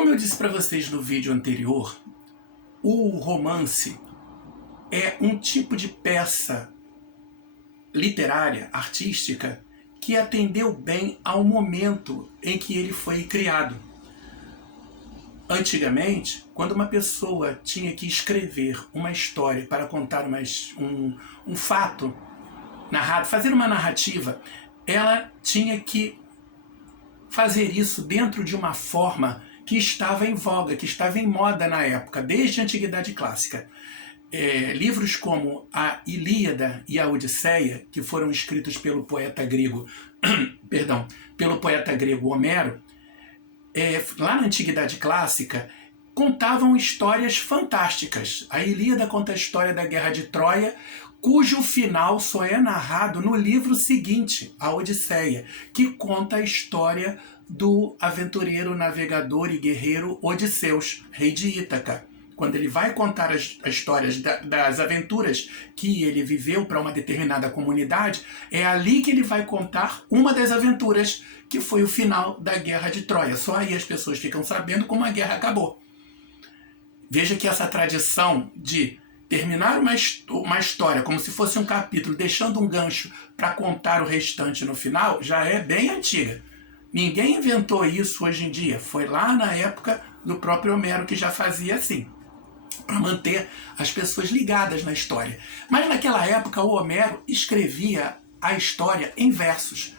Como eu disse para vocês no vídeo anterior, o romance é um tipo de peça literária, artística, que atendeu bem ao momento em que ele foi criado. Antigamente, quando uma pessoa tinha que escrever uma história para contar um fato narrado, fazer uma narrativa, ela tinha que fazer isso dentro de uma forma que estava em voga, que estava em moda na época, desde a Antiguidade Clássica. Livros como a Ilíada e a Odisseia, que foram escritos pelo poeta grego, pelo poeta grego Homero, lá na Antiguidade Clássica, contavam histórias fantásticas. A Ilíada conta a história da Guerra de Troia, cujo final só é narrado no livro seguinte, a Odisseia, que conta a história do aventureiro, navegador e guerreiro Odisseus, rei de Ítaca. Quando ele vai contar as histórias das aventuras que ele viveu para uma determinada comunidade, é ali que ele vai contar uma das aventuras, que foi o final da Guerra de Troia. Só aí as pessoas ficam sabendo como a guerra acabou. Veja que essa tradição de terminar uma história como se fosse um capítulo, deixando um gancho para contar o restante no final, já é bem antiga. Ninguém inventou isso hoje em dia. Foi lá na época do próprio Homero que já fazia assim, para manter as pessoas ligadas na história. Mas naquela época o Homero escrevia a história em versos.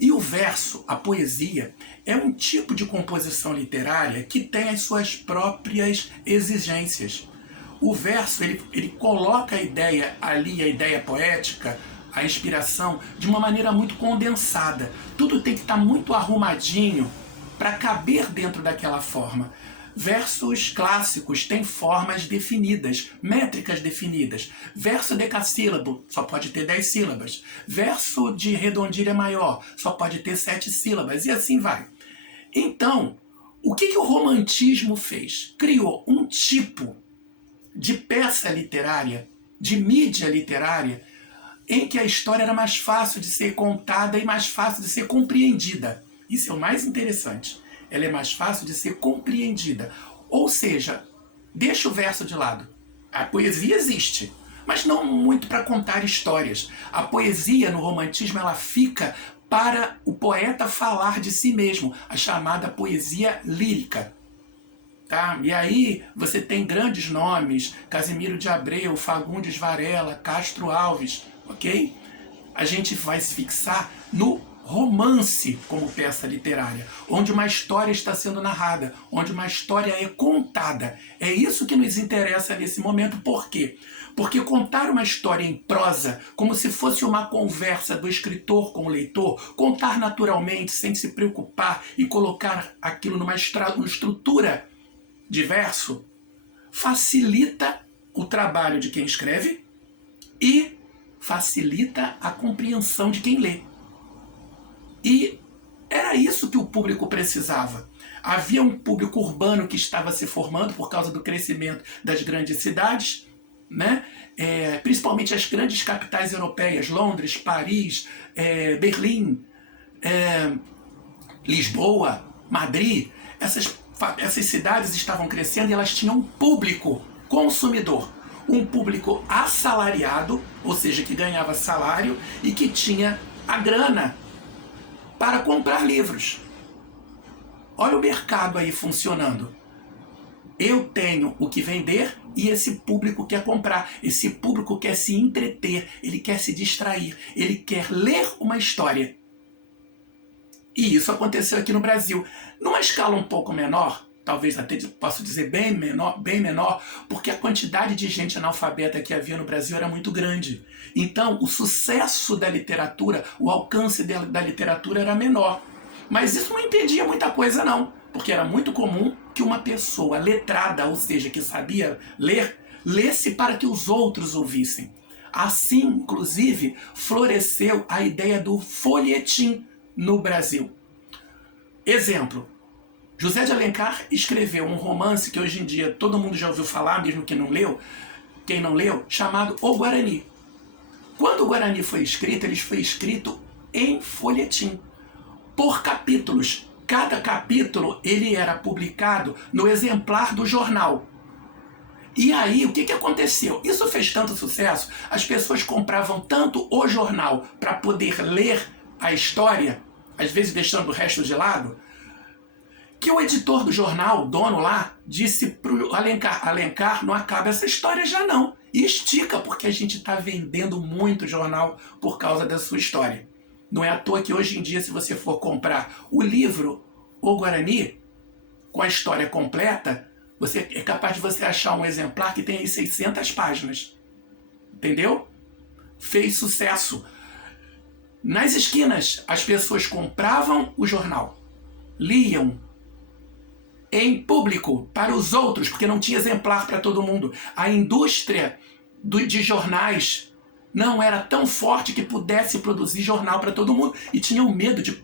E o verso, a poesia, é um tipo de composição literária que tem as suas próprias exigências. O verso, ele coloca a ideia ali, a ideia poética, a inspiração, de uma maneira muito condensada. Tudo tem que estar muito arrumadinho para caber dentro daquela forma. Versos clássicos têm formas definidas, métricas definidas. Verso decassílabo só pode ter 10 sílabas. Verso de redondilha maior só pode ter 7 sílabas, e assim vai. Então, o que o romantismo fez? Criou um tipo de peça literária, de mídia literária, em que a história era mais fácil de ser contada e mais fácil de ser compreendida. Isso é o mais interessante. Ela é mais fácil de ser compreendida. Ou seja, deixa o verso de lado. A poesia existe, mas não muito para contar histórias. A poesia no romantismo ela fica para o poeta falar de si mesmo, a chamada poesia lírica. Tá? E aí você tem grandes nomes, Casimiro de Abreu, Fagundes Varela, Castro Alves, ok? A gente vai se fixar no romance como peça literária, onde uma história está sendo narrada, onde uma história é contada. É isso que nos interessa nesse momento. Por quê? Porque contar uma história em prosa, como se fosse uma conversa do escritor com o leitor, contar naturalmente, sem se preocupar e colocar aquilo numa estrutura de verso, facilita o trabalho de quem escreve e facilita a compreensão de quem lê. E era isso que o público precisava. Havia um público urbano que estava se formando por causa do crescimento das grandes cidades, né? Principalmente as grandes capitais europeias, Londres, Paris, Berlim, Lisboa, Madrid. Essas cidades estavam crescendo e elas tinham um público consumidor. Um público assalariado, ou seja, que ganhava salário e que tinha a grana para comprar livros. Olha o mercado aí funcionando. Eu tenho o que vender e esse público quer comprar. Esse público quer se entreter, ele quer se distrair, ele quer ler uma história. E isso aconteceu aqui no Brasil. Numa escala um pouco menor, talvez até posso dizer bem menor, porque a quantidade de gente analfabeta que havia no Brasil era muito grande. Então, o sucesso da literatura, o alcance da literatura era menor. Mas isso não impedia muita coisa, não. Porque era muito comum que uma pessoa letrada, ou seja, que sabia ler, lesse para que os outros ouvissem. Assim, inclusive, floresceu a ideia do folhetim no Brasil. Exemplo. José de Alencar escreveu um romance que hoje em dia todo mundo já ouviu falar, mesmo quem não leu, chamado O Guarani. Quando o Guarani foi escrito, ele foi escrito em folhetim, por capítulos. cada capítulo ele era publicado no exemplar do jornal. E aí, o que aconteceu? Isso fez tanto sucesso, as pessoas compravam tanto o jornal para poder ler a história, às vezes deixando o resto de lado, que o editor do jornal, o dono lá, disse pro Alencar: Alencar, não acaba essa história já não. E estica, porque a gente está vendendo muito jornal por causa da sua história. Não é à toa que hoje em dia, se você for comprar o livro O Guarani, com a história completa, você é capaz de você achar um exemplar que tem aí 600 páginas. Entendeu? Fez sucesso. Nas esquinas, as pessoas compravam o jornal, liam em público para os outros, porque não tinha exemplar para todo mundo. A indústria de jornais não era tão forte que pudesse produzir jornal para todo mundo e tinham medo de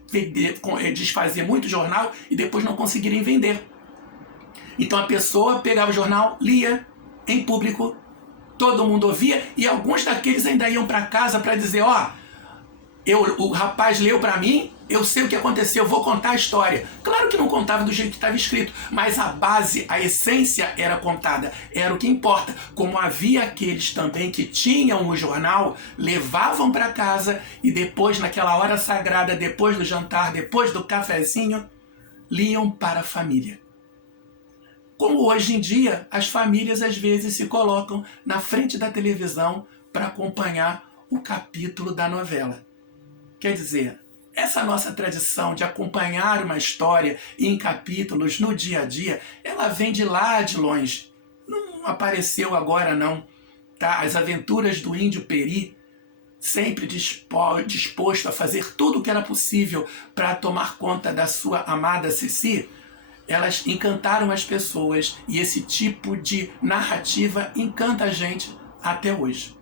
desfazer muito jornal e depois não conseguirem vender. Então a pessoa pegava o jornal, lia em público, todo mundo ouvia e alguns daqueles ainda iam para casa para dizer: ó, o rapaz leu para mim, eu sei o que aconteceu, vou contar a história. Claro que não contava do jeito que estava escrito, mas a base, a essência era contada, era o que importa. Como havia aqueles também que tinham o jornal, levavam para casa e depois, naquela hora sagrada, depois do jantar, depois do cafezinho, liam para a família. Como hoje em dia, as famílias às vezes se colocam na frente da televisão para acompanhar o capítulo da novela. Quer dizer, essa nossa tradição de acompanhar uma história em capítulos no dia a dia, ela vem de lá de longe. Não apareceu agora não. Tá? As aventuras do Índio Peri, sempre disposto a fazer tudo o que era possível para tomar conta da sua amada Cici, elas encantaram as pessoas e esse tipo de narrativa encanta a gente até hoje.